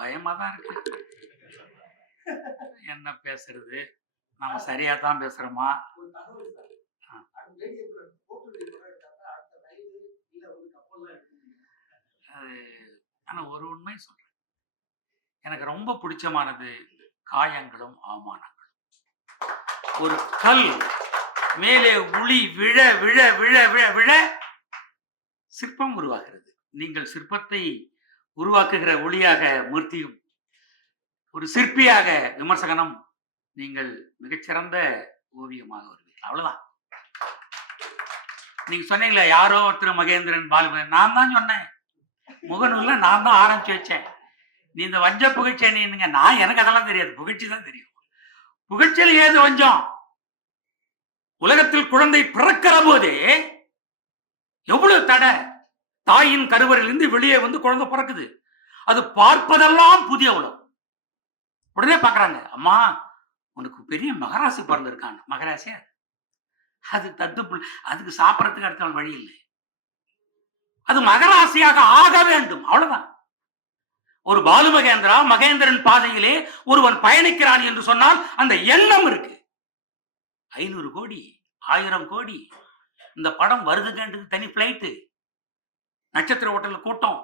பயமா தான் இருக்கு. என்ன பேசுறது? நம்ம சரியா தான் பேசுறோமா? அது ஆனா ஒரு உண்மை சொல்றேன். எனக்கு ரொம்ப பிடிச்சமானது காயங்களும் அவமானங்களும். ஒரு கல் மேலே உளி விழ விழ விழ விழ விழ சிற்பம் உருவாகிறது. நீங்கள் சிற்பத்தை உருவாக்குகிற ஒளியாக மூர்த்தியும் ஒரு சிற்பியாக விமர்சகனும் நீங்கள் மிகச்சிறந்த ஓவியமாக வருவீர்கள். அவ்வளவுதான். நீங்க சொன்னீங்களே யாரோ ஒருத்தர் மகேந்திரன் பாலுமகன் நான் தான் சொன்னேன். முகநூல்ல நான் தான் ஆரம்பிச்சு வச்சேன். நீ இந்த வஞ்ச புகழ்ச்சி நீங்க நான் எனக்கு அதெல்லாம் தெரியாது. புகழ்ச்சி தான் தெரியும். புகழ்ச்சியில் ஏது வஞ்சம்? உலகத்தில் குழந்தை பிறக்கிற போதே எவ்வளவு தடை? தாயின் கருவறையிலிருந்து வெளியே வந்து குழந்தை பிறக்குது. அது பார்ப்பதெல்லாம் புதிய உலகம். உடனே பார்க்கறாங்க அம்மா உனக்கு பெரிய மகராசி பிறந்திருக்கான் மகராசியா? அது தத்து அதுக்கு சாப்பிட்றதுக்கு அடுத்த நாள் வழி இல்லை. அது மகராசியாக ஆக வேண்டும் அவ்வளவுதான். ஒரு பாலு மகேந்திரா மகேந்திரன் பாதையிலே ஒருவன் பயணிக்கிறான் என்று சொன்னால் அந்த எண்ணம் இருக்கு. ஐநூறு கோடி ஆயிரம் கோடி இந்த படம் வருதுன்றது தனி பிளைட்டு நட்சத்திர ஹோட்டல் கூட்டம்.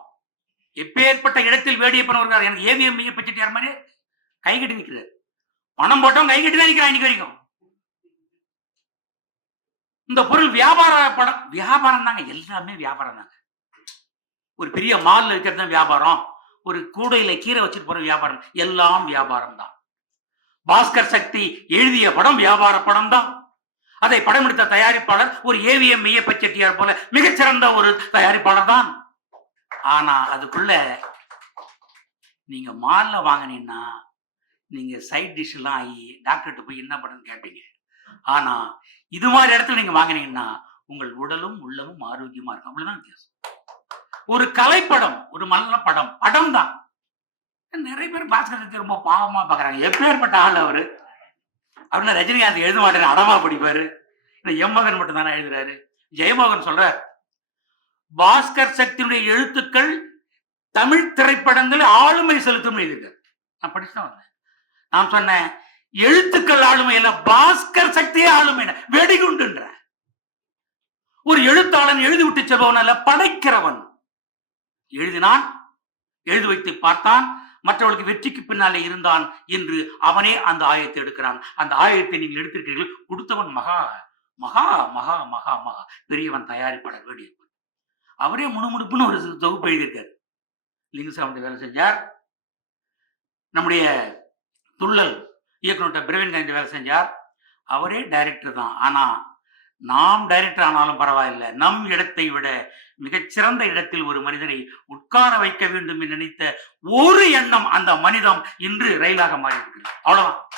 எப்பேற்பட்ட இடத்தில் வேடியப்பன் வருகிறார் எனக்கு ஏவிஎம் மைய யார் மாதிரி கை கட்டி நிற்கிறார் பணம் போட்டவன் கை கட்டி தான் நிற்கிறான் இன்னைக்கு வரைக்கும். இந்த பொருள் வியாபார படம் வியாபாரம் தாங்க எல்லாமே வியாபாரம் தாங்க. ஒரு பெரிய மால்ல இருக்கிறது தான் வியாபாரம். ஒரு கூடையில கீரை வச்சுட்டு போற வியாபாரம் எல்லாம் வியாபாரம் தான் பாஸ்கர் சக்தி எழுதிய படம் வியாபார படம் தான் அதை படம் எடுத்த தயாரிப்பாளர் ஒரு ஏவிஎம் மெய்யப்ப செட்டியார் போல மிகச்சிறந்த ஒரு தயாரிப்பாளர் தான். ஆனா அதுக்குள்ள நீங்க மால்ல வாங்கினீங்கன்னா நீங்க சைட் டிஷ் எல்லாம் ஆகி டாக்டர்கிட்ட போய் என்ன பண்ணுன்னு கேட்பீங்க. ஆனா இது மாதிரி இடத்துல நீங்க வாங்கினீங்கன்னா உங்கள் உடலும் உள்ளமும் ஆரோக்கியமா இருக்கும். அவ்வளவுதான் வித்தியாசம். ஒரு கலைப்படம் ஒரு நல்ல படம் படம் தான். நிறைய பேர் பாஸ்கர் ரொம்ப பாவமா பாக்குறாங்க. எப்பேற்பட்ட ஆள் அவரு? அப்படின்னா ரஜினிகாந்த் எழுத மாட்டேன்னு அடமா படிப்பாரு. இந்த எம்மகன் மட்டும் தானே எழுதுறாரு. ஜெயமோகன் சொல்ற பாஸ்கர் சக்தியுடைய எழுத்துக்கள் தமிழ் திரைப்படங்கள் ஆளுமை செலுத்தும் எழுதியிருக்காரு. நான் படிச்சுதான் வந்தேன். நான் சொன்னேன் எழுத்துக்கள் ஆளுமை இல்ல பாஸ்கர் சக்தியே ஆளுமை வெடிகுண்டுன்ற. ஒரு எழுத்தாளன் எழுதி விட்டு செல்பவன் அல்ல படைக்கிறவன். எழுதினான் எழுதி வைத்து பார்த்தான் மற்றவர்களுக்கு வெற்றிக்கு பின்னாலே இருந்தான் என்று அவனே அந்த ஆயத்தை எடுக்கிறான். அந்த ஆயத்தை நீங்கள் எடுத்திருக்கிறீர்கள். கொடுத்தவன் மகா மகா மகா மகா மகா. பெரியவன் தயாரிப்பாளர் வேடியப்பன் அவரே முணுமுணுப்புன்னு ஒரு தொகுப்பு எழுதியிருக்கார். லிங்குசாமி வேலை செஞ்சார். நம்முடைய துள்ளல் இயக்குனர் பிரவீன் காந்தி வேலை செஞ்சார். அவரே டைரக்டர் தான். ஆனா நாம் டைரக்டர் ஆனாலும் பரவாயில்லை. நம் இடத்தை விட மிகச்சிறந்த இடத்தில் ஒரு மனிதனை உட்கார வைக்க வேண்டும் என்று நினைத்த ஒரு எண்ணம் அந்த மனிதம் இன்று ரயிலாக மாறி அவ்வளவுதான்.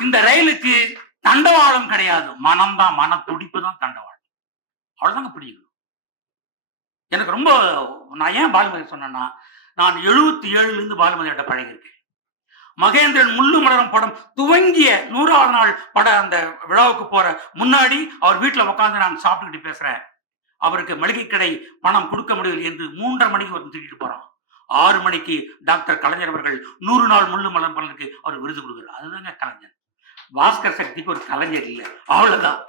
இந்த ரயிலுக்கு தண்டவாளம் கிடையாது. மனம்தான் மன துடிப்பு தான் தண்டவாளம். அவ்வளவுதாங்க புரியுது. எனக்கு ரொம்ப நான் ஏன் பாலுமதி சொன்னேன்னா நான் எழுபத்தி ஏழுல இருந்து பாலுமதியோட பழகியிருக்கேன். மகேந்திரன் முள்ளு மலரும் படம் துவங்கிய நூறாவது நாள் பட அந்த விழாவுக்கு போற முன்னாடி அவர் வீட்டுல உட்காந்து நான் சாப்பிட்டுக்கிட்டு பேசுறேன். அவருக்கு மளிகை கடை பணம் கொடுக்க முடியவில்லை என்று மூன்றரை மணிக்கு வந்து தூக்கிட்டு போறான். ஆறு மணிக்கு டாக்டர் கலைஞர் அவர்கள் நூறு நாள் முள்ளு மலம் பலனுக்கு அவர் விருது கொடுக்குறார். அதுதாங்க கலைஞர். பாஸ்கர் சக்திக்கு ஒரு கலைஞர் இல்லை. அவ்வளவுதான்.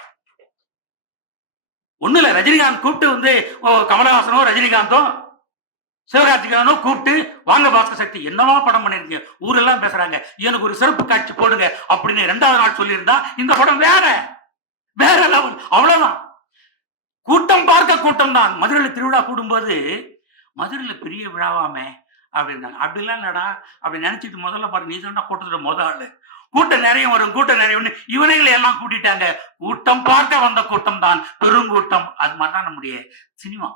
ஒண்ணு இல்ல ரஜினிகாந்த் கூப்பிட்டு வந்து ஓ, கமலஹாசனோ ரஜினிகாந்தோ சிவகார்த்திகேயனோ கூப்பிட்டு வாங்க பாஸ்கர் சக்தி என்னவா படம் பண்ணிருக்கீங்க? ஊரெல்லாம் பேசுறாங்க. எனக்கு ஒரு சிறப்பு காட்சி போடுங்க அப்படின்னு ரெண்டாவது நாள் சொல்லியிருந்தா இந்த படம் வேற. வேற லெவல். அவ்வளவுதான். கூட்டம் பார்க்க கூட்டம் தான். மதுரையில் திருவிழா கூடும்போது மதுரையில் பெரிய விழாவாமே அப்படின்னாங்க. அப்படிலாம் இல்லடா அப்படி நினைச்சிட்டு முதல்ல பாரு நீ சொன்னா கூட்டத்தோட முத ஆளு. கூட்டம் நிறைய வரும் கூட்டம் நிறைய வரும். இவனைகளை எல்லாம் கூட்டிட்டாங்க. கூட்டம் பார்க்க வந்த கூட்டம் தான் பெருங்கூட்டம் அது மாதிரி தான் நம்முடைய சினிமா.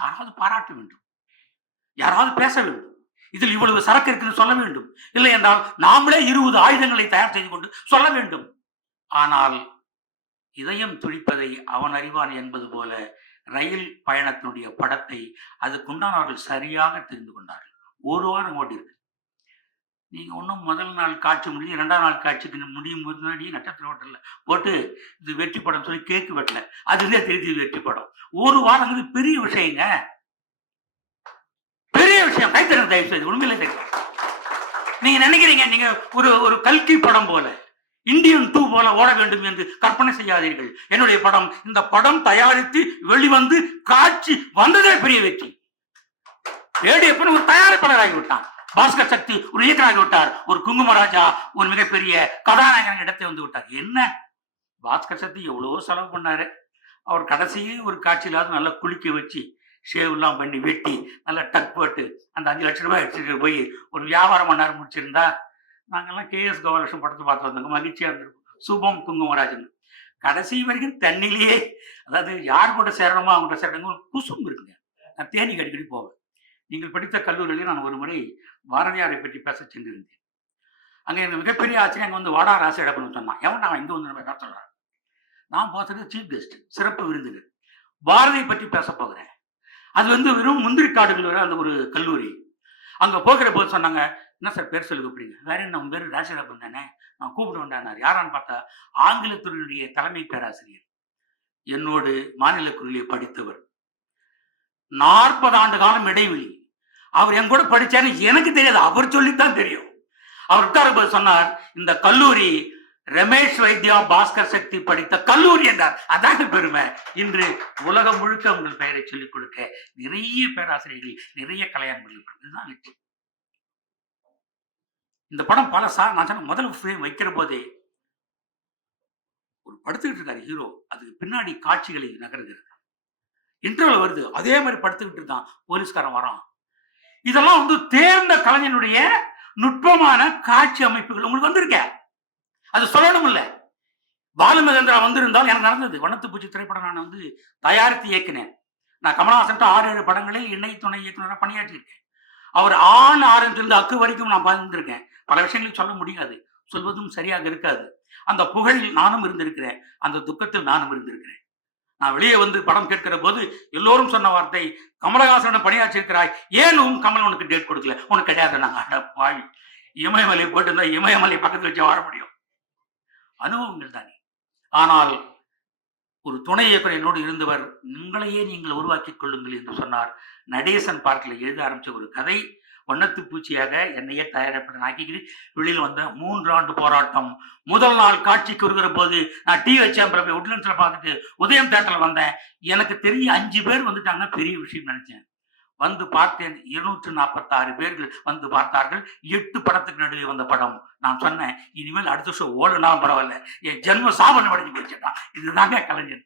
யாராவது பாராட்ட வேண்டும். யாராவது பேச வேண்டும். இதில் இவ்வளவு சரக்கு இருக்குன்னு சொல்ல வேண்டும். இல்லை என்றால் நாமளே இருபது ஆயுதங்களை தயார் செய்து கொண்டு சொல்ல வேண்டும். ஆனால் இதயம் துடிப்பதை அவன் அறிவான் என்பது போல ரயில் பயணத்தினுடைய படத்தை அதுக்குண்டானவர்கள் சரியாக தெரிந்து கொண்டார்கள். ஒரு வாரம் ஓடிருக்கு நீங்க ஒன்றும் முதல் நாள் காட்சி முடிஞ்சு இரண்டாம் நாள் காட்சிக்கு முடியும் போது முன்னாடியே நட்சத்திர ஹோட்டல்ல போட்டு இது வெற்றி படம் சொல்லி கேக்கு வெட்டல. அதுலேயே தெரிஞ்சு வெற்றி படம். ஒரு வாரங்கிறது பெரிய விஷயங்க. பெரிய விஷயம். விஷயம் தயவு செய்து உண்மையிலே தெரியும் நீங்க நினைக்கிறீங்க நீங்க ஒரு ஒரு கல்கி படம் போல. இந்தியன் டூ போல ஓட வேண்டும் என்று கற்பனை செய்யாதீர்கள். என்னுடைய படம் இந்த படம் தயாரித்து வெளிவந்து காட்சி வந்ததே பெரிய வெற்றி. ஏடியப்பன் ஒரு தயாரிப்பாளர் விட்டான். பாஸ்கர் சக்தி ஒரு இயக்கராகி விட்டார். ஒரு குங்குமராஜா ஒரு மிகப்பெரிய கதாநாயகன் இடத்தை வந்து விட்டார். என்ன? பாஸ்கர் சக்தி எவ்வளவோ செலவு பண்ணாரு. அவர் கடைசியே ஒரு காட்சியிலாவது நல்லா குளிக்க வச்சு ஷேவ்லாம் பண்ணி வெட்டி நல்லா டக் போட்டு அந்த அஞ்சு லட்ச ரூபாய் எடுத்துட்டு போய் ஒரு வியாபாரம் பண்ணாரு முடிச்சிருந்தா நாங்கள்லாம் கேஎஸ் கோபாலகிருஷ்ணன் படத்தை பார்த்து வந்தோங்க மகிழ்ச்சியா இருந்திருக்கும். சுபம் குங்குமராஜன் கடைசி வரைக்கும் தண்ணிலேயே அதாவது யார் கூட சேரணுமோ அவங்க சேரணுங்க குசும்பு இருக்குங்க. நான் தேனி அடிக்கடி போவேன். நீங்கள் படித்த கல்லூரியிலே நான் ஒரு முறை பாரதியாரை பற்றி பேச சென்றிருந்தேன். அங்கே எனக்கு மிகப்பெரிய ஆச்சரியம் அங்கே வந்து வாடா ராசி இடப்பணும் சொன்னான் எவன் நான் இங்கே வந்து நம்ம சொல்கிறேன் நான் பார்த்தது சீஃப் கெஸ்ட் சிறப்பு விருந்தினர். பாரதியை பற்றி பேச போகிறேன். அது வந்து வெறும் முந்திரி காடுகள் வர அந்த ஒரு கல்லூரி. அங்கே போகிற போது சொன்னாங்க என்ன சார் பேர் சொல்லி கூப்பிடுங்க வேற என்ன உங்க பேர் ராசிடப்பன் தானே? நான் கூப்பிட வந்தார் யாரான்னு பார்த்தா ஆங்கிலத்துறையுடைய தலைமை பேராசிரியர். என்னோடு மாநில குரலியை படித்தவர். நாற்பது ஆண்டு காலம் இடைவெளி. அவர் என் கூட படிச்சாரு எனக்கு தெரியாது. அவர் சொல்லித்தான் தெரியும். அவர் உட்கார சொன்னார் இந்த கல்லூரி ரமேஷ் வைத்யா பாஸ்கர் சக்தி படித்த கல்லூரி என்றார். அதாங்க பெருமை. இன்று உலகம் முழுக்க உங்கள் பெயரை சொல்லிக் கொடுக்க நிறைய பேராசிரியர்கள் நிறைய கலையாண்கள் இதுதான் வெற்றி இந்த படம் பல சா நான் சொன்ன முதல் ஃப்ரேம் வைக்கிற போதே ஒரு படுத்துக்கிட்டு இருக்காரு ஹீரோ அதுக்கு பின்னாடி காட்சிகளை நகர்கிறது. இன்டர்வல் வருது. அதே மாதிரி படுத்துக்கிட்டு இருக்கான் போலீஸ்காரன் வரான். இதெல்லாம் வந்து தேர்ந்த கலைஞனுடைய நுட்பமான காட்சி அமைப்புகள் உங்களுக்கு வந்திருக்க. அது சொல்லணும் இல்ல பாலுமகேந்திரா வந்திருந்தால் எனக்கு நடந்தது. வண்ணத்து பூச்சி திரைப்படம் நான் வந்து தயாரித்து இயக்கினேன். நான் கமலஹாசன் ஆறு ஏழு படங்களில் இணை துணை இயக்குநராக பணியாற்றியிருக்கேன். அவர் ஆண் ஆரம்பிச்சிருந்து அக்கு வரைக்கும் நான் பார்த்துருக்கேன் பல விஷயங்களை சொல்ல முடியாது. சொல்வதும் சரியாக இருக்காது. அந்த புகழில் நானும் இருந்திருக்கிறேன். அந்த துக்கத்தில் நானும் இருந்திருக்கிறேன். நான் வெளியே வந்து படம் கேட்கிற போது எல்லோரும் சொன்ன வார்த்தை கமலஹாசனுடன் பணியாற்றிருக்கிறாய் ஏன் உன் கமல் உனக்கு டேட் கொடுக்கல? உனக்கு கிடையாது. நாங்கள் அட பாய் இமயமலை போட்டு இருந்தா இமயமலை பக்கத்தில் வச்சு வாழ முடியும். அனுபவங்கள் தானே. ஆனால் ஒரு துணை இயக்குனர் என்னோடு இருந்தவர் உங்களையே நீங்கள் உருவாக்கிக் கொள்ளுங்கள் என்று சொன்னார். நடேசன் பார்க்கில் எழுத ஆரம்பிச்ச ஒரு கதை வண்ணத்து பூச்சியாக என்னையே தயாரிப்படன் ஆக்கிக்கிது வெளியில் வந்த மூன்று ஆண்டு போராட்டம். முதல் நாள் காட்சிக்கு வருகிற போது நான் டிவி சேம்பரை போய் உட்லன்ஸ்ல பார்த்துட்டு உதயம் தேட்டரில் வந்தேன். எனக்கு தெரிய அஞ்சு பேர் வந்துட்டாங்க பெரிய விஷயம் நினைச்சேன். வந்து பார்த்தேன் இருநூற்று நாற்பத்தாறு பேர்கள் வந்து பார்த்தார்கள். எட்டு படத்துக்கு நடுவே வந்த படம். நான் சொன்னேன் இனிமேல் அடுத்த வருஷம் ஓடலாம் பரவாயில்ல. என் ஜென்ம சாபனம் அடைஞ்சு போயிடுச்சுட்டான் இதுதாங்க கலைஞர்.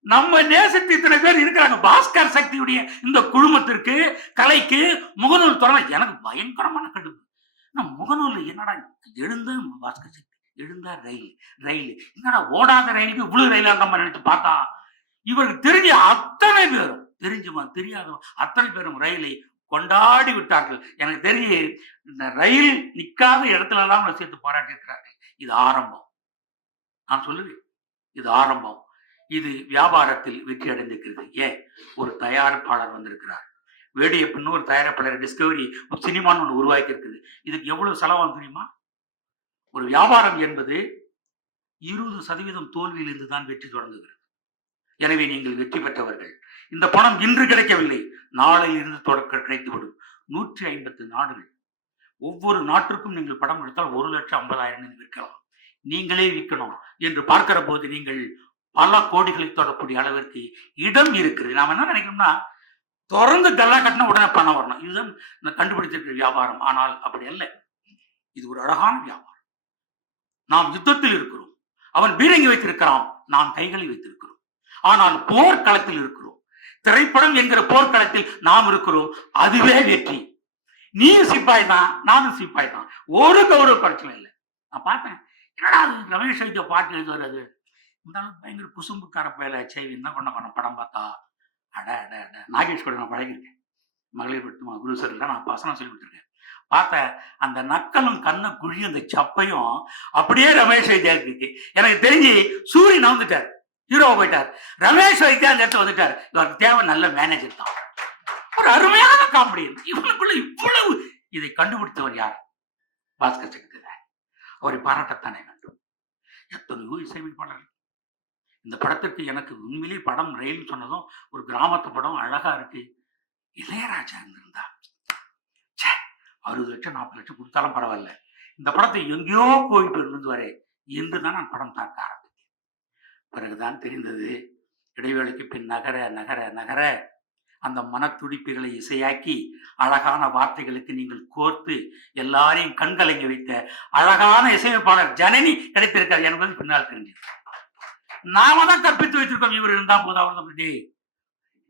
நம்ம நேசத்து இத்தனை பேர் இருக்கிறாங்க. பாஸ்கர் சக்தியுடைய இந்த குழுமத்திற்கு கலைக்கு முகநூல் தொடர எனக்கு பயங்கரமான கடுப்பு. நான் முகநூல் என்னடா எழுந்த பாஸ்கர் சக்தி? எழுந்தா ரயில். ரயில். என்னடா ஓடாத ரயிலுக்கு இவ்வளவு ரயிலாக நம்ம நினைச்சு பார்த்தா? இவருக்கு தெரிஞ்ச அத்தனை பேரும் தெரிஞ்சுமா தெரியாதவன் அத்தனை பேரும் ரயிலை கொண்டாடி விட்டார்கள். எனக்கு தெரிஞ்சு இந்த ரயில் நிற்காத இடத்துல எல்லாம் சேர்த்து பாராட்டி இருக்கிறார்கள் இது ஆரம்பம். நான் சொல்லுவேன் இது ஆரம்பம். இது வியாபாரத்தில் வெற்றி அடைந்திருக்கிறது. ஏன்? ஒரு தயாரிப்பாளர் வந்திருக்கிறார். வேடியப்பன்னு ஒரு தயாரிப்பாளர் டிஸ்கவரி ஒரு சினிமான்னு ஒன்று உருவாக்கி இருக்குது இதுக்கு எவ்வளவு செலவாகும் தெரியுமா? ஒரு வியாபாரம் என்பது இருபது சதவீதம் தோல்வியிலிருந்து தான் வெற்றி தொடங்குகிறது. எனவே நீங்கள் வெற்றி பெற்றவர்கள். இந்த பணம் இன்று கிடைக்கவில்லை. நாளை இருந்து தொடக்க கிடைத்துவிடும். நூற்றி ஐம்பத்து நாடுகள். ஒவ்வொரு நாட்டிற்கும் நீங்கள் படம் எடுத்தால் ஒரு லட்சம் ஐம்பதாயிரம் விற்கலாம். நீங்களே விற்கணும் என்று பார்க்கிற போது நீங்கள் பல கோடிகளை தொடக்கூடிய அளவிற்கு இடம் இருக்குது நாம் என்ன நினைக்கிறோம்னா தொடர்ந்து கல்லா கட்டினா உடனே பணம் வரணும். இதுதான் நான் வியாபாரம். ஆனால் அப்படி அல்ல. இது ஒரு அழகான வியாபாரம். நாம் யுத்தத்தில் இருக்கிறோம். அவன் பீரங்கி வைத்திருக்கிறான். நாம் கைகளை வைத்திருக்கிறோம். ஆனால் போர்க்களத்தில் இருக்கிறோம். திரைப்படம் என்கிற போர்க்களத்தில் நாம் இருக்கிறோம். அதுவே வெற்றி. நீ சிப்பாய் தான் நானும் சிப்பாய் தான். ஒரு கௌரவ பிரச்சனை இல்லை. நான் பார்த்தேன். என்னடா அது? ரமேஷ் ஐயா பாட்டு எழுதுவார் அது. இந்த அளவுக்கு பயங்கர குசும்புக்கார பயல செய்வி என்ன பண்ண பண்ண படம் பார்த்தா அட அட அட. நாகேஷ் கூட நான் பழகிருக்கேன் மகளிர் பட்டு குரு சார் நான் பசங்க சொல்லி கொடுத்துருக்கேன். பார்த்தேன் அந்த நக்கலும் கண்ண குழி அந்த சப்பையும் அப்படியே ரமேஷ் வைத்தியா இருக்கு. எனக்கு தெரிஞ்சு சூரியன் வந்துட்டார் ஹீரோ போயிட்டார். ரமேஷ் வைத்தியா அந்த இடத்துல வந்துட்டார். இவருக்கு தேவை நல்ல மேனேஜர் தான். ஒரு அருமையான காமெடியன் இவனுக்குள்ள இவ்வளவு இதை கண்டுபிடித்தவர் யார்? பாஸ்கர் சக்தி அவரை பாராட்டத்தானே வேண்டும். எத்தனையோ இசையமைப்பாளர் இந்த படத்திற்கு எனக்கு உண்மையிலே படம் ரயில் சொன்னதும் ஒரு கிராமத்து படம் அழகா இருக்கு. இளையராஜா இருந்திருந்தா. அறுபது லட்சம் நாற்பது லட்சம் கொடுத்தாலும் பரவாயில்ல. இந்த படத்தை எங்கேயோ போயிட்டு இருந்து வரே என்று தான் நான் படம் பார்க்க பிறகுதான் தெரிந்தது. இடைவேளைக்கு பின் நகர நகர நகர அந்த மனத்துடிப்புகளை இசையாக்கி அழகான வார்த்தைகளுக்கு நீங்கள் கோர்த்து எல்லாரையும் கண்கலங்கி வைத்த அழகான இசையமைப்பாளர் ஜனனி கிடைத்திருக்கார் என்பது பின்னால் தெரிஞ்சது நாம தான் கற்பித்து வைத்திருக்கோம். இவர் இருந்தா போதும் அவர்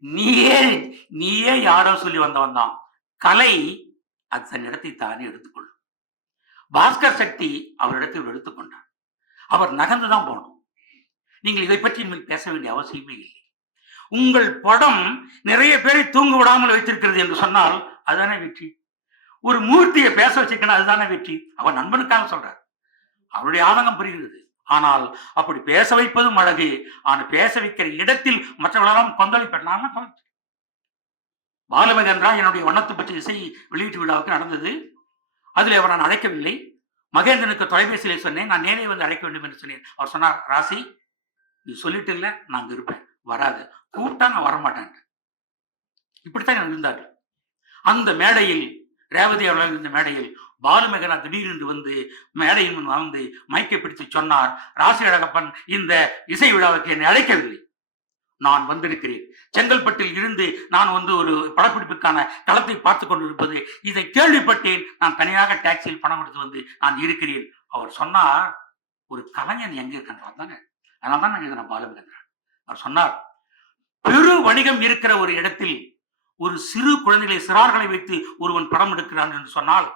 நீயே நீயே யாரோ சொல்லி வந்தவன் தான். கலை அது தன் இடத்தை தானே எடுத்துக்கொள்ளும். பாஸ்கர் சக்தி அவரிடத்தை எடுத்துக்கொண்டார். அவர் நகர்ந்துதான் போகணும் நீங்கள் இதை பற்றி இனிமேல் பேச வேண்டிய அவசியமே இல்லை. உங்கள் படம் நிறைய பேரை தூங்க விடாமல் வைத்திருக்கிறது என்று சொன்னால் அதுதானே வெற்றி? ஒரு மூர்த்தியை பேச வச்சுக்கணும் அதுதானே வெற்றி? அவன் நண்பனுக்காக சொல்றார். அவருடைய ஆதங்கம் புரிகிறது. ஆனால் அப்படி பேச வைப்பதும் அழகு. ஆனால் பேச வைக்கிற இடத்தில் மற்றவர்களெல்லாம் கொந்தளிப்படலாம் பாலமகேந்திரா என்னுடைய வண்ணத்து பற்றி இசை வெளியீட்டு விழாவுக்கு நடந்தது. அதில் அவர் நான் அழைக்கவில்லை. மகேந்திரனுக்கு தொலைபேசியில் சொன்னேன். நான் நேரே வந்து அழைக்க வேண்டும் என்று சொன்னேன். அவர் சொன்னார் ராசி நீ சொல்லிட்டு இல்லை நான் அங்க இருப்பேன். வராது. கூப்பிட்டா நான் வரமாட்டேன் இப்படித்தான் இருந்தார் அந்த மேடையில் ரேவதி அவர்கள் இருந்த மேடையில் பாலுமேகனா திடீரென்று வந்து மேடையின் முன் வந்து மைக்கை பிடித்து சொன்னார் ராசி அழகப்பன் இந்த இசை விழாவுக்கு என்னை அழைக்கவில்லை. நான் வந்திருக்கிறேன். செங்கல்பட்டில் இருந்து நான் வந்து ஒரு படப்பிடிப்புக்கான களத்தை பார்த்து கொண்டிருப்பது இதை கேள்விப்பட்டேன். நான் தனியாக டாக்ஸியில் பணம் எடுத்து வந்து நான் இருக்கிறேன். அவர் சொன்னார் ஒரு கலைஞன் எங்க இருக்கின்றான் தானே அதனால தான் நான் எழுதினேன் பாலுமகேந்திரன் அவர் சொன்னார் பெரு வணிகம் இருக்கிற ஒரு இடத்தில் ஒரு சிறு குழந்தைகளை சிறார்களை வைத்து ஒருவன் படம் எடுக்கிறான் என்று சொன்னால்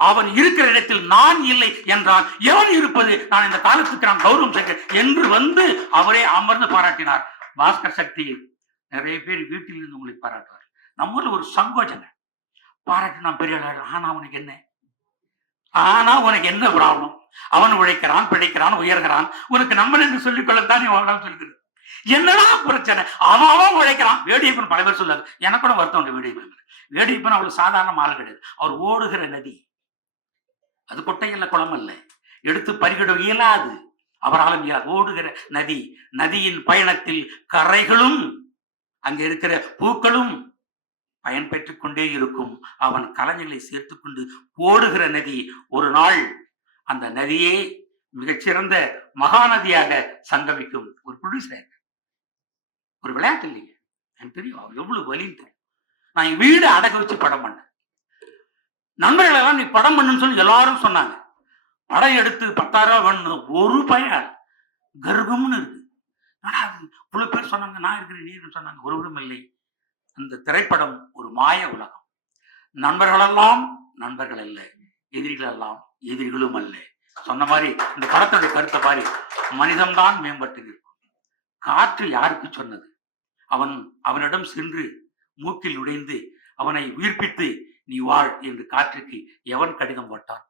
அவன் இருக்கிற இடத்தில் நான் இல்லை என்றால் எவன் இருப்பது? நான் இந்த காலத்துக்கு நான் கௌரவம் செய்க என்று வந்து அவரே அமர்ந்து பாராட்டினார். பாஸ்கர் சக்தி நிறைய பேர் வீட்டில் இருந்து உங்களை பாராட்டுவார் நம்ம ஊர்ல ஒரு சங்கோஜனை பாராட்டு நான் பெரிய ஆனா உனக்கு என்ன? ஆனா உனக்கு என்ன ப்ராப்ளம் அவன் உழைக்கிறான் பிழைக்கிறான் உயர்கிறான். உனக்கு நம்ம என்று சொல்லிக் கொள்ளத்தான் நீ அவனால் சொல்லுகிறது என்னடா பிரச்சனை? அவன் அவன் உழைக்கிறான் வேடியப்பன் பல பேர் சொல்லாது. எனக்கு கூட வருத்தம் உண்டு வேடியப்பன் வேடியப்பன் அவ்வளவு சாதாரண ஆள் கிடையாது. அவர் ஓடுகிற நதி. அது கொட்டையில்ல குளம் அல்ல. எடுத்து பறிகிட இயலாது. அவராலும் இயலாது ஓடுகிற நதி. நதியின் பயணத்தில் கரைகளும் அங்க இருக்கிற பூக்களும் பயன் பெற்றுக் கொண்டே இருக்கும். அவன் கலைஞர்களை சேர்த்துக்கொண்டு ஓடுகிற நதி ஒரு நாள் அந்த நதியே மிகச்சிறந்த மகாநதியாக சங்கமிக்கும். ஒரு ப்ரொடியூசர் ஒரு விளையாட்டு இல்லைங்க. எனக்கு தெரியும். அவர் எவ்வளவு வலின்னு தெரியும். நான் என் வீடு அடக வச்சு படம் பண்ணேன். நண்பர்கள் எல்லாம் நீ படம் பண்ணுன்னு சொல்லி எல்லாரும் சொன்னாங்க. படம் எடுத்து பத்தாயிரம் ரூபாய் ஒரு பையன் கர்வம்னு இருக்கு. ஆனா அது இவ்வளவு பேர் சொன்னாங்க நான் இருக்கிறேன் நீ சொன்னாங்க. ஒருவரும் இல்லை. இந்த திரைப்படம் ஒரு மாய உலகம். நண்பர்களெல்லாம் நண்பர்கள் அல்ல எதிரிகள் எல்லாம் எதிரிகளும் அல்ல. சொன்ன மாதிரி இந்த படத்துடைய கருத்தை மாதிரி மனிதன்தான் மேம்பட்டு நிற்கும். காற்று யாருக்கு சொன்னது? அவன் அவனிடம் சென்று மூக்கில் உடைந்து அவனை உயிர்ப்பித்து நீ வாழ் என்று காற்றுக்கு எவன் கடிதம் போட்டான்?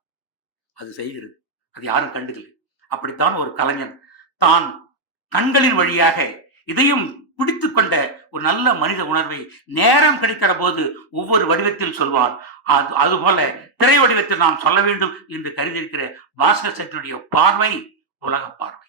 அது செய்கிறது. அது யாரும் கண்டுக்கல. அப்படித்தான் ஒரு கலைஞன் தான் கண்களின் வழியாக இதையும் பிடித்து கொண்ட ஒரு நல்ல மனித உணர்வை நேரம் கிடைக்கிற போது ஒவ்வொரு வடிவத்தில் சொல்வார். அது அதுபோல திரை வடிவத்தில் நாம் சொல்ல வேண்டும் என்று கருதியிருக்கிற பாஸ்கர் சக்தியுடைய பார்வை உலக பார்வை.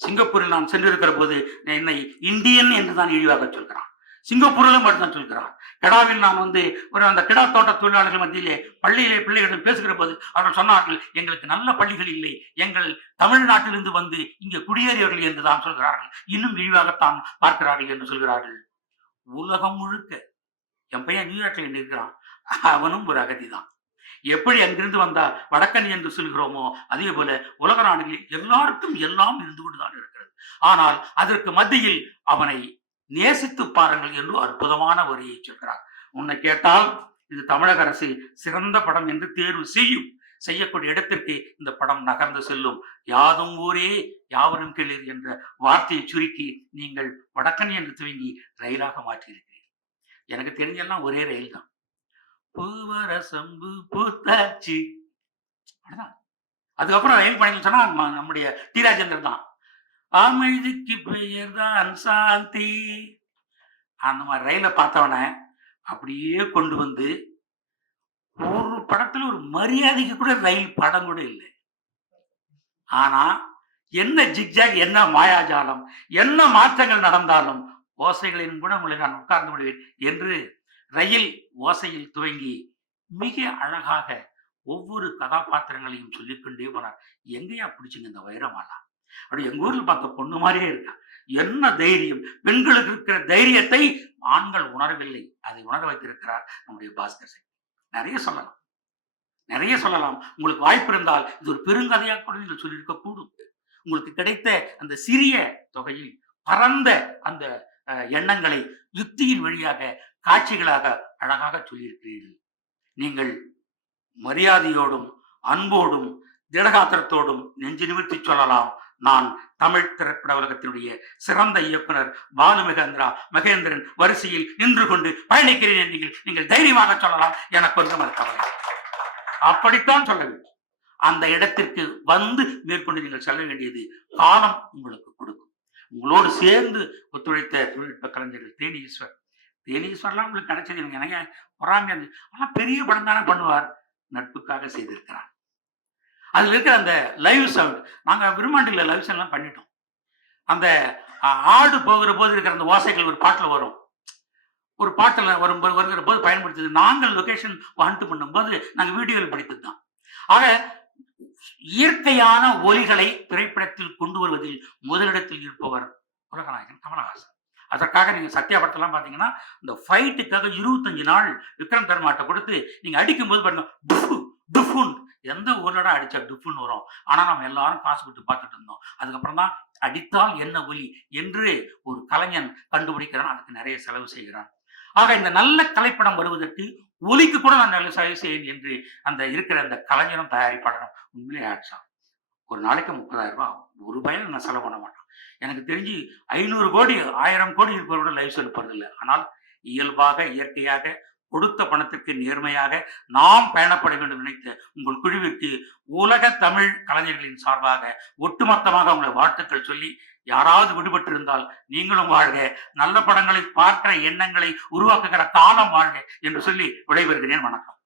சிங்கப்பூரில் நான் சென்றிருக்கிற போது என்னை இந்தியன் என்று தான் இழிவாக சொல்கிறான். சிங்கப்பூரிலும் மட்டும்தான் சொல்கிறான் கெடாவில் நான் வந்து ஒரு அந்த கிடா தோட்ட தொழிலாளர்கள் மத்தியிலே பள்ளியிலே பிள்ளைகளிடம் பேசுகிற போது அவர்கள் சொன்னார்கள் எங்களுக்கு நல்ல பள்ளிகள் இல்லை. எங்கள் தமிழ்நாட்டிலிருந்து வந்து இங்கே குடியேறியவர்கள் என்றுதான் சொல்கிறார்கள். இன்னும் இழிவாகத்தான் பார்க்கிறார்கள் என்று சொல்கிறார்கள். உலகம் முழுக்க என் பையன் நியூயார்க்கில் இருக்கிறான். அவனும் ஒரு அகதி தான் எப்படி அங்கிருந்து வந்தா வடக்கன் என்று சொல்கிறோமோ அதே போல உலக நாடுகளில் எல்லாருக்கும் எல்லாம் இருந்து கொண்டுதான் இருக்கிறது. ஆனால் அதற்கு மத்தியில் அவனை நேசித்து பாருங்கள் என்று அற்புதமான வரியை சொல்கிறார். உன்னை கேட்டால் இது தமிழக அரசு சிறந்த படம் என்று தேர்வு செய்யும். செய்யக்கூடிய இடத்திற்கு இந்த படம் நகர்ந்து செல்லும். யாதும் ஊரே யாவரும் கேளீர் என்ற வார்த்தையை சுருக்கி நீங்கள் வடக்கன் என்று துவங்கி ரயிலாக மாற்றியிருக்கிறீர்கள். எனக்கு தெரிஞ்செல்லாம் ஒரே ரயில் தான். பூவரசம்பு பூத்தாச்சு. அவ்வளவுதான். அதுக்கப்புறம் ரயில் பயணம் சொன்னா நம்முடைய டி. ராஜேந்திரன் தான். அமைதிக்கு பெயர் தான் சாந்தி. அந்த மாதிரி ரயிலை பார்த்தவன அப்படியே கொண்டு வந்து ஒரு படத்துல ஒரு மரியாதைக்கு கூட ரயில் படம் கூட இல்லை. ஆனா என்ன ஜிக்ஜாக் என்ன மாயாஜாலம் என்ன மாற்றங்கள் நடந்தாலும் ஓசைகளின் கூட உங்களை நான் உட்கார்ந்து விடுவேன் என்று ரயில் ஓசையில் துவங்கி மிக அழகாக ஒவ்வொரு கதாபாத்திரங்களையும் சொல்லிக்கொண்டே போனார். எங்கேயா பிடிச்சிங்க இந்த வைரமாலா? அப்படி எங்க ஊர்ல பார்த்த பொண்ணு மாதிரியே இருக்கா. என்ன தைரியம்? பெண்களுக்கு இருக்கிற தைரியத்தை ஆண்கள் உணரவில்லை. அதை உணர வைத்திருக்கிறார் நம்முடைய பாஸ்கர் சிங் நிறைய சொல்லலாம். நிறைய சொல்லலாம். உங்களுக்கு வாய்ப்பு இருந்தால் இது ஒரு பெருங்கதையாக கூட நீங்கள் சொல்லியிருக்க கூடும். உங்களுக்கு கிடைத்த அந்த சிறிய தொகையில் பரந்த அந்த அஹ், எண்ணங்களை யுக்தியின் வழியாக காட்சிகளாக அழகாக சொல்லியிருக்கிறீர்கள். நீங்கள் மரியாதையோடும் அன்போடும் திடகாத்திரத்தோடும் நெஞ்சு நிமிர்த்தி சொல்லலாம். நான் தமிழ் திரைப்பட உலகத்தினுடைய சிறந்த இயக்குனர் பாலு மகேந்திரா மகேந்திரன் வரிசையில் நின்று கொண்டு பயணிக்கிறேன் என்று நீங்கள் நீங்கள் தைரியமாக சொல்லலாம். எனக்கு ஒன்றும் அது கவலை. அப்படித்தான் சொல்ல வேண்டும். அந்த இடத்திற்கு வந்து மேற்கொண்டு நீங்கள் செல்ல வேண்டியது காலம் உங்களுக்கு கொடுக்கும். உங்களோடு சேர்ந்து ஒத்துழைத்த தொழில்நுட்ப கலைஞர்கள் தேனீஸ்வர். தேனீஸ்வர்லாம் உங்களுக்கு கிடைச்சது எனக்கு எனக்கு பொறாமையா ஆனால் ஆனா பெரிய படம் தானே பண்ணுவார். நட்புக்காக செய்திருக்கிறார். அதில் இருக்கிற அந்த லைவ் சவுண்ட் நாங்கள் விரும்மாண்டில லைவ் சவுண்ட்லாம் எல்லாம் பண்ணிட்டோம். அந்த ஆடு போகிற போது இருக்கிற அந்த ஓசைகள் ஒரு பாட்டில் வரும். ஒரு பாட்டில் வரும் வருகிற போது பயன்படுத்தது. நாங்கள் லொக்கேஷன் வாண்ட் பண்ணும்போது நாங்கள் வீடியோவில் படித்தது தான் ஆக இயற்கையான ஒலிகளை திரைப்படத்தில் கொண்டு வருவதில் முதலிடத்தில் இருப்பவர் உலகநாயகன் கமலஹாசன். அதற்காக நீங்க சத்யா படத்தெல்லாம் பாத்தீங்கன்னா இந்த ஃபைட்டுக்காக இருபத்தஞ்சு நாள் விக்ரம் தர்மாட்டை கொடுத்து நீங்க அடிக்கும் போது பாருங்க டுஃபு டுஃபுன் எந்த ஊர்லடா அடிச்சா டிஃபுன்னு வரும். ஆனா நம்ம எல்லாரும் காசு கொடுத்து பார்த்துட்டு இருந்தோம். அதுக்கப்புறம் தான் அடித்தால் என்ன ஒலி என்று ஒரு கலைஞன் கண்டுபிடிக்கிறான். அதுக்கு நிறைய செலவு செய்கிறான். ஆக இந்த நல்ல கலைப்படம் வருவதற்கு ஒலிக்கு கூட நான் நல்ல செலவு செய்வேன் என்று அந்த இருக்கிற அந்த கலைஞரும் தயாரிப்பாளரும் உண்மையிலே ஆட்சா ஒரு நாளைக்கு முப்பதாயிரம் ரூபாய் ஒரு பையன் நான் செலவு பண்ண மாட்டேன். எனக்கு தெரிஞ்சு ஐநூறு கோடி ஆயிரம் கோடி இருப்பவரோட லைஃப் செலுப்பது இல்லை ஆனால் இயல்பாக இயற்கையாக கொடுத்த பணத்திற்கு நேர்மையாக நாம் பயணப்பட வேண்டும் நினைத்த உங்கள் குழுவிற்கு உலக தமிழ் கலைஞர்களின் சார்பாக ஒட்டுமொத்தமாக உங்களை வாழ்த்துக்கள் சொல்லி யாராவது விடுபட்டிருந்தால் நீங்களும் வாழ்க. நல்ல படங்களை பார்க்கிற எண்ணங்களை உருவாக்குகிற காலம் வாழ்க என்று சொல்லி விடைபெறுகிறேன். வணக்கம்.